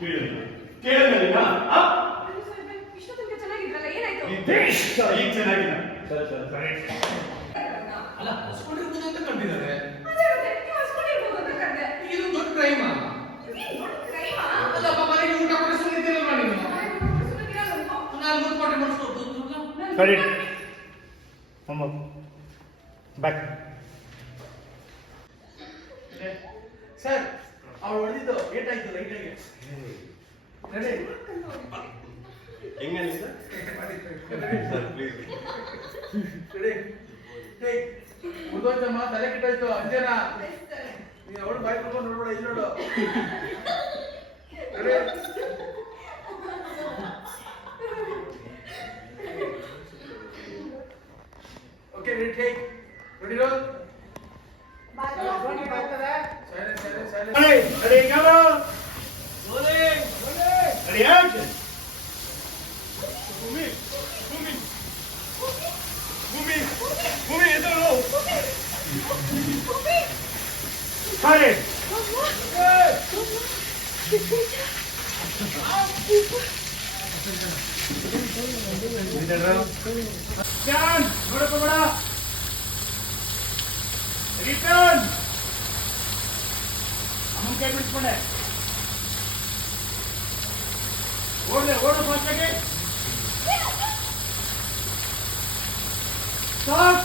ಕೇಳಿಲ್ಲ ಕೇಳಿಲ್ಲ ಇಷ್ಟು ತನಕ ಚೆನ್ನಾಗಿದ್ರಲ್ಲ ಏನಾಯ್ತು ದೇಶ ಈಗ ಚೆನ್ನಾಗಿಲ್ಲ ಸರಿ ಸರಿ. ಸರಿ. ಅಲ್ಲ ಹಸ್ಕೊಂಡಿರ್ಬೋದು ಅಂತ ಕಂಡಿದ್ದಾರೆ. ಇದು ದೊಡ್ಡ ಕ್ರೈಮ್ ಮನೆಗೆ ಊಟ ಕೊಡಿಸ್ಕೊಂಡಿದ್ದೀರಲ್ವಾ ನೀವು ಮೂರು ಕೋಟೆ ಮಾಡಿಸ್ಕೊಡ್ತು ನಾನು ಸರಿ. ಅಮ್ಮ ಬ್ಯಾಕ್ ಸರ್ ಅವ್ರು ಹೊಡೆದಿದ್ದು ಏಟಾಯ್ತು ಲೈಟಾಗಿ ನಡೆ. ಹೆಂಗೆ ಸರ್ ಪ್ಲೀಸ್ ರೆಡಿ ಹೇ ಮುದೋಚಮ್ಮ ತಲೆ ಕೆಟ್ಟಾಯ್ತು ಅಂಜನ ನೀನು ಅವಳು ಬಾಯಿ ಕೊಡ್ಕೊಂಡು ನೋಡ್ಬೇಡ ಇಲ್ಲಿ ನೋಡು. Okay ready take ready roll Ready, go! Loading! Ready, action! Move in! Move in! Move in! Move in! It's a roll! Cut it! Good! Down! Bada, bada! Return amount కై పెట్టుకోండి ఓడలే ఓడు ఫస్ట్కి స్టాప్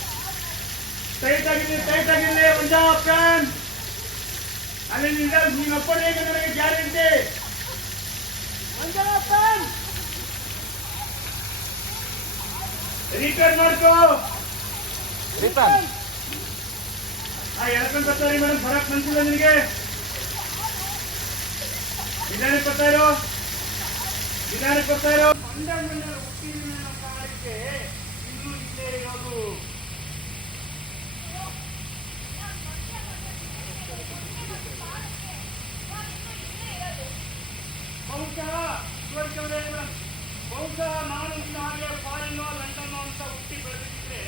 ಟೈಟ್ ಆಗಿರಲಿ tight ಆಗಿರಲಿ Manja fan ಅಲ್ಲಿ ನಿಂದ ನೀನು ಅಪ್ಪಣೆ ಹೇಗೆ ನನಗೆ ಗ್ಯಾರಂಟಿ ಮಂಜಾ ಫ್ಯಾನ್ ರಿಟರ್ನ್ ಮಾಡ್ಕೋ ರಿಟರ್ನ್ ಆ ಎಳ್ಕೊಂಡ್ ಬರ್ತಾರೆ ಮೇಡಮ್ ಬರಕ್ ಬಂದಿಲ್ಲ ನಿನಗೆ. ನಿಧಾನಕ್ಕೆ ಬರ್ತಾ ಇರೋ? ನಿಧಾನಕ್ಕೆ ಬರ್ತಾ ಇರೋ? ಮಂಡಂಗನ ಹುಟ್ಟಿನ ಕಾಲಕ್ಕೆ ಇನ್ನೂ ಇಲ್ಲೇ ಇರೋದು ಬಹುಶಃ ತಿಳುವಳಿಕೆ ಇದೆ ಮೇಡಮ್. ಬಹುಶಃ ನಾನು ಇನ್ನು ಹಾಗೆ ಫಾರಿನೋ ಲಂಡನ್ನೋ ಅಂತ ಹುಟ್ಟಿ ಬೆಳೆದಿದ್ರೆ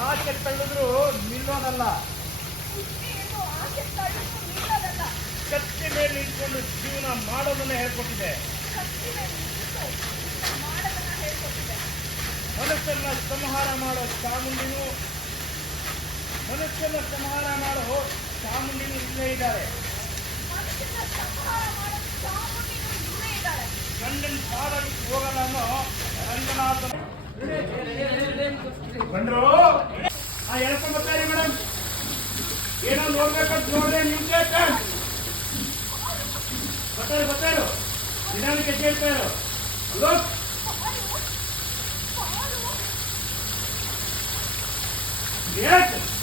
ಹಾಕಿ ತಳ್ಳಿದ್ರು ನಿಲ್ಲೋನಲ್ಲ ಕತ್ತಿ ಮೇಲೆ ಇಟ್ಕೊಂಡು ಜೀವನ ಮಾಡೋದನ್ನ ಹೇಳ್ಕೊಟ್ಟಿದೆ. ಮನಸ್ಸನ್ನ ಸಂಹಾರ ಮಾಡೋ ಚಾಮುಂಡಿನೂ ಮನಸ್ಸನ್ನ ಸಂಹಾರ ಮಾಡೋ ಚಾಮುಂಡಿನು ಇಲ್ಲೇ ಇದ್ದಾರೆ. ಗಂಡನ ಹೋಗಲನ್ನು ಹೋಗಲ್ಲ ಅನ್ನೋ ರಂಗನಾಥನ ಬಂದ್ರು? ಆ ಎಳಕ ಬರ್ತಾರೆ ಮೇಡಮ್ ಏನೋ ನೋಡ್ಬೇಕಂತ ನೋಡ್ರೆ ನಿಮ್ ಕೇಳ್ತ ಬರ್ತಾರೆ ಬರ್ತಾರು ನಿಧಾನಕ್ಕೆ ಕೇಳ್ತಾ ಇರೋ. ಅಲ್ಲೋ Adianta!